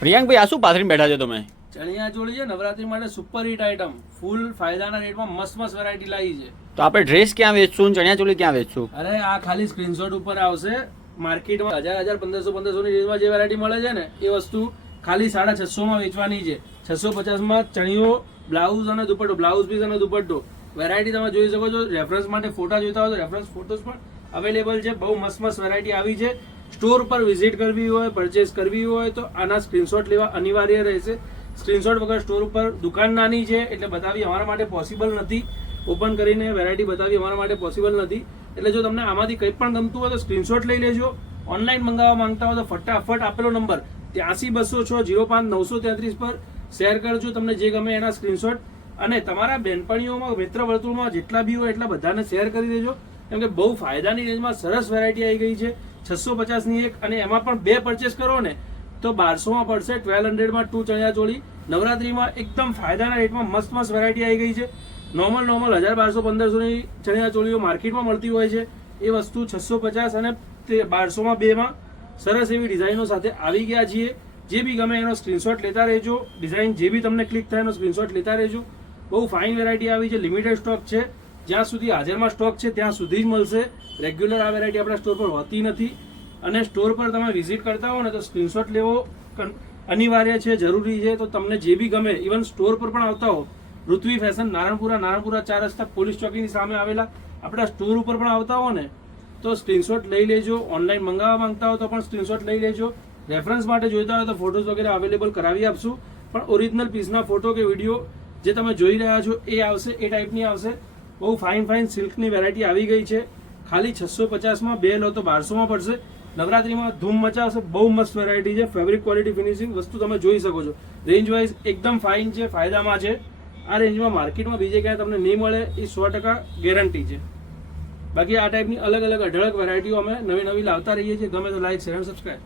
પ્રિયાંકભાઈ આ શું પાથરીને બેઠા છો તમે? ચણિયા ચોળી છે નવરાત્રી માટે સુપર હિટ આઈટમ, ફૂલ ફાયદાના રેટમાં મસ્ત વેરાયટી લાવી છે. તો આપણે ડ્રેસ ક્યાં વેચશું, ચણિયા ચોળી ક્યાં વેચશું? અરે આ ખાલી સ્ક્રીનશોટ ઉપર આવશે. માર્કેટમાં 1000 1500 ની રેન્જમાં જે વેરાયટી મળે છે ને એ વસ્તુ ખાલી 650 માં વેચવાની છે. 650 માં ચણિયો, બ્લાઉઝ અને દુપટ્ટો, બ્લાઉઝ પીસ અને દુપટ્ટો વેરાયટી તમે જોઈ શકો છો. રેફરન્સ માટે ફોટા જોઈતા હોય તો રેફરન્સ ફોટોસ પણ અવેલેબલ છે. બહુ મસ્ત વેરાયટી આવી છે. સ્ટોર પર વિઝિટ કરવી હોય, પરચેસ કરવી હોય તો આના સ્ક્રીનશોટ લેવા અનિવાર્ય રહેશે. સ્ક્રીનશોટ વગર સ્ટોર ઉપર, દુકાન નાની છે એટલે બતાવી અમારા માટે પોસિબલ નથી. ઓપન કરીને વેરાયટી બતાવી અમારા માટે પોસિબલ નથી. એટલે જો તમને આમાંથી કંઈ પણ ગમતું હોય તો સ્ક્રીનશોટ લઈ લેજો. ઓનલાઈન મંગાવવા માંગતા હોય તો ફટાફટ આપેલો નંબર 83 206 05 933 પર શેર કરજો તમને જે ગમે એના સ્ક્રીનશોટ, અને તમારા બેનપણીઓમાં, મિત્ર વર્તુળમાં જેટલા બી હોય એટલા બધાને શેર કરી દેજો. કેમ કે બહુ ફાયદાની રેન્જમાં સરસ વેરાયટી આવી ગઈ છે. 650 ની એક, અને એમાં પણ બે પરચેસ કરો ને તો 1200 માં પડશે. 1200 માં 2 ચણિયા ચોળી નવરાત્રીમાં એકદમ ફાયદાના રેટમાં મસ્ત વેરાયટી આવી ગઈ છે. નોર્મલ 1000 1200 1500 ની ચણિયા ચોળીઓ માર્કેટમાં મળતી હોય છે, એ વસ્તુ 650 અને 1200 માં બેમાં સરસ એવી ડિઝાઇનો સાથે આવી ગયા છીએ. જે બી ગમે એનો સ્ક્રીનશોટ લેતા રહેજો. ડિઝાઇન જે બી તમને ક્લિક થાય એનો સ્ક્રીનશોટ લેતા રહેજો. બહુ ફાઇન વેરાયટી આવી છે. લિમિટેડ સ્ટોક છે. જ્યાં સુધી હાજરમાં સ્ટોક છે ત્યાં સુધી જ મળશે. રેગ્યુલર આ વેરાયટી આપણા સ્ટોર પર હોતી નથી. અને સ્ટોર પર તમે વિઝિટ કરતા હો ને તો સ્ક્રીનશોટ લેવો અનિવાર્ય છે, જરૂરી છે. તો તમને જે બી ગમે, ઇવન સ્ટોર પર પણ આવતા હો, ઋત્વી ફેશન નારણપુરા 4 રસ્તા પોલીસ ચોકીની સામે આવેલા આપણા સ્ટોર ઉપર પણ આવતા હો ને તો સ્ક્રીનશોટ લઈ લેજો. ઓનલાઈન મંગાવવા માંગતા હો તો પણ સ્ક્રીનશોટ લઈ લેજો. રેફરન્સ માટે જોઈતા હોય તો ફોટોઝ વગેરે અવેલેબલ કરાવી આપશું. પણ ઓરિજિનલ પીસના ફોટો કે વિડીયો જે તમે જોઈ રહ્યા છો એ આવશે, એ ટાઈપની આવશે. બહુ ફાઇન સિલ્કની વેરાયટી આવી ગઈ છે. ખાલી 650 માં બે લો તો 1200 માં પડશે. નવરાત્રીમાં ધૂમ મચાવશે. બહુ મસ્ત વેરાયટી છે. ફેબ્રિક ક્વોલિટી, ફિનિશિંગ વસ્તુ તમે જોઈ શકો છો. રેન્જ વાઇઝ એકદમ ફાઇન છે, ફાયદામાં છે. આ રેન્જમાં માર્કેટમાં બીજે ક્યાંય તમને નહીં મળે એ 100% ગેરંટી છે. બાકી આ ટાઈપની અલગ અઢળક વેરાયટીઓ અમે નવી લાવતા રહીએ છીએ. ગમે તો લાઈક, શેર અને સબસ્ક્રાઈબ.